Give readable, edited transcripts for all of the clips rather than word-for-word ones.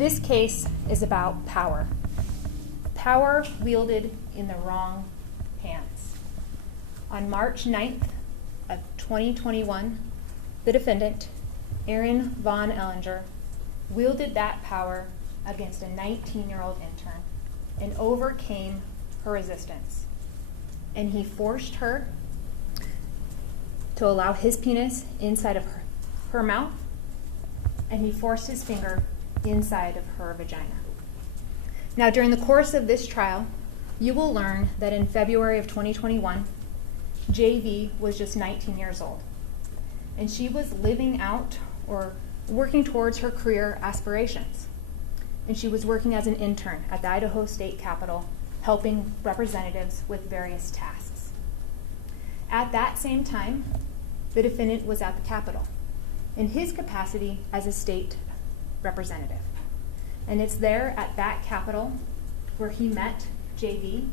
This case is about power. Power wielded in the wrong hands. On March 9th of 2021, the defendant, Erin Von Ehlinger, wielded that power against a 19-year-old intern and overcame her resistance. And he forced her to allow his penis inside of her mouth, and he forced his finger inside of her vagina. Now, during the course of this trial, you will learn that in February of 2021, JV was just 19 years old, and she was living out or working towards her career aspirations. And she was working as an intern at the Idaho State Capitol, helping representatives with various tasks. At that same time, the defendant was at the Capitol in his capacity as a state representative. And it's there at that Capitol where he met JV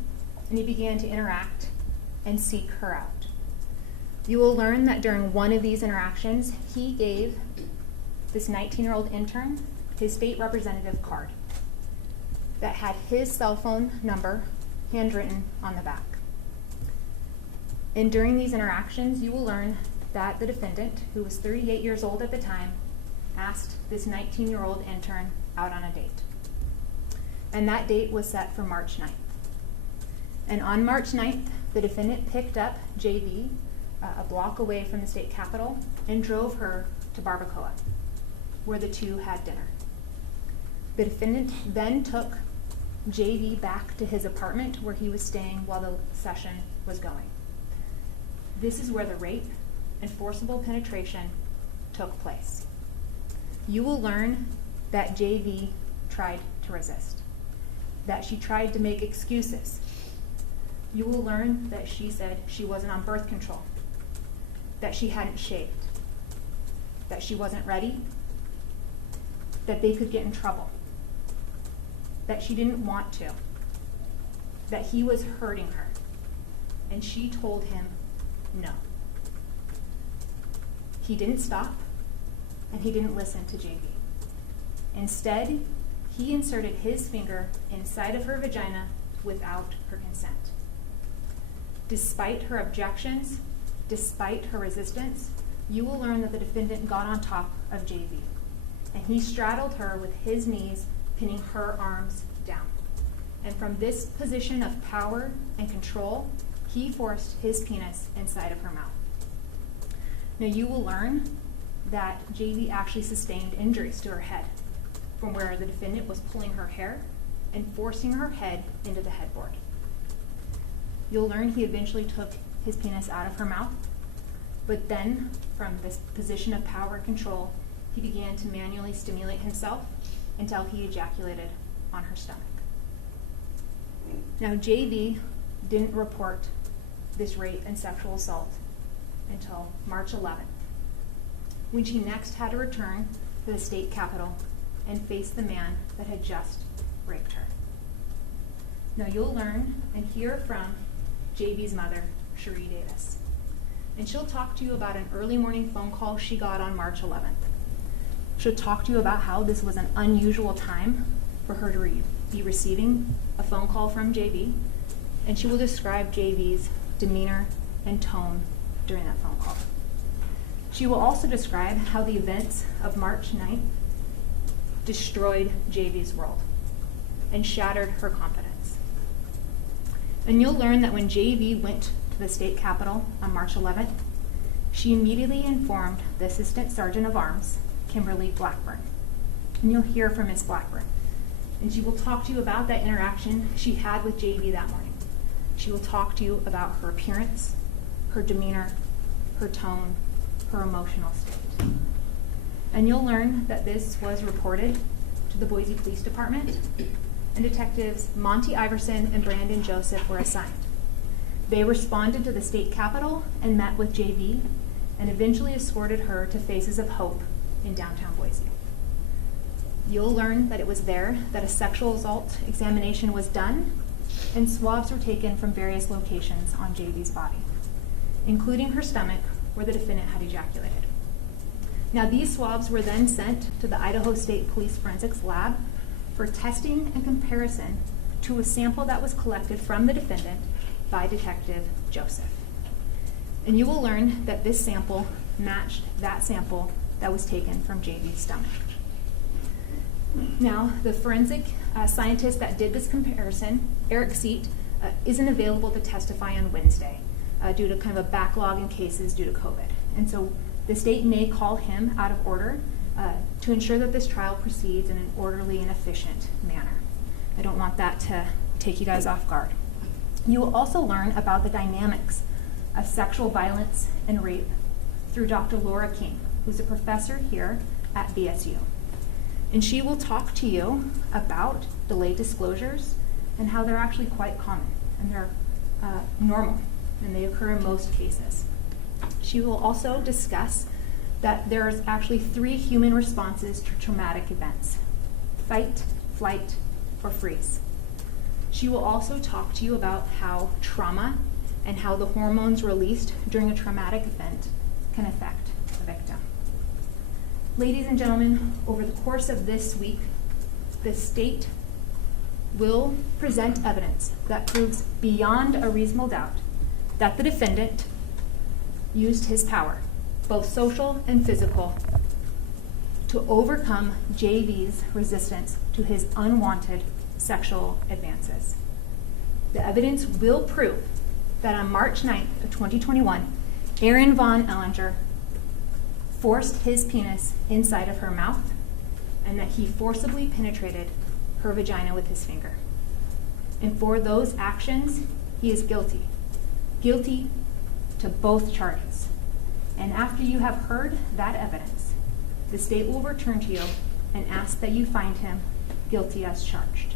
and he began to interact and seek her out. You will learn that during one of these interactions, he gave this 19-year-old intern his state representative card that had his cell phone number handwritten on the back. And during these interactions, you will learn that the defendant, who was 38 years old at the time, asked this 19-year-old intern out on a date. And that date was set for March 9th. And on March 9th, the defendant picked up JV a block away from the state capitol and drove her to Barbacoa, where the two had dinner. The defendant then took JV back to his apartment where he was staying while the session was going. This is where the rape and forcible penetration took place. You will learn that JV tried to resist, that she tried to make excuses. You will learn that she said she wasn't on birth control, that she hadn't shaved, that she wasn't ready, that they could get in trouble, that she didn't want to, that he was hurting her, and she told him no. He didn't stop, and he didn't listen to JV. Instead, he inserted his finger inside of her vagina without her consent. Despite her objections, despite her resistance, you will learn that the defendant got on top of JV, and he straddled her with his knees, pinning her arms down. And from this position of power and control, he forced his penis inside of her mouth. Now, you will learn that JV actually sustained injuries to her head from where the defendant was pulling her hair and forcing her head into the headboard. You'll learn he eventually took his penis out of her mouth, but then from this position of power and control, he began to manually stimulate himself until he ejaculated on her stomach. Now, JV didn't report this rape and sexual assault until March 11th, when she next had to return to the state capitol and face the man that had just raped her. Now, you'll learn and hear from JV's mother, Cherie Davis, and she'll talk to you about an early morning phone call she got on March 11th. She'll talk to you about how this was an unusual time for her to be receiving a phone call from JV, and she will describe JV's demeanor and tone during that phone call. She will also describe how the events of March 9th destroyed JV's world and shattered her confidence. And you'll learn that when JV went to the state capitol on March 11th, she immediately informed the Assistant Sergeant of Arms, Kimberly Blackburn. And you'll hear from Ms. Blackburn. And she will talk to you about that interaction she had with JV that morning. She will talk to you about her appearance, her demeanor, her tone, her emotional state. And you'll learn that this was reported to the Boise Police Department, and detectives Monty Iverson and Brandon Joseph were assigned. They responded to the state capitol and met with JV, and eventually escorted her to Faces of Hope in downtown Boise. You'll learn that it was there that a sexual assault examination was done, and swabs were taken from various locations on JV's body, including her stomach, where the defendant had ejaculated. Now, these swabs were then sent to the Idaho State Police Forensics Lab for testing and comparison to a sample that was collected from the defendant by Detective Joseph. And you will learn that this sample matched that sample that was taken from JV's stomach. Now, the forensic scientist that did this comparison, Eric Seat, isn't available to testify on Wednesday due to kind of a backlog in cases due to COVID. And so the state may call him out of order to ensure that this trial proceeds in an orderly and efficient manner. I don't want that to take you guys off guard. You will also learn about the dynamics of sexual violence and rape through Dr. Laura King, who's a professor here at BSU. And she will talk to you about delayed disclosures and how they're actually quite common and they're normal and they occur in most cases. She will also discuss that there's actually 3 human responses to traumatic events: fight, flight, or freeze. She will also talk to you about how trauma and how the hormones released during a traumatic event can affect the victim. Ladies and gentlemen, over the course of this week, the state will present evidence that proves beyond a reasonable doubt that the defendant used his power, both social and physical, to overcome JV's resistance to his unwanted sexual advances. The evidence will prove that on March 9th of 2021, Aaron Von Ehlinger forced his penis inside of her mouth and that he forcibly penetrated her vagina with his finger. And for those actions, he is guilty. Guilty to both charges. And after you have heard that evidence, the state will return to you and ask that you find him guilty as charged.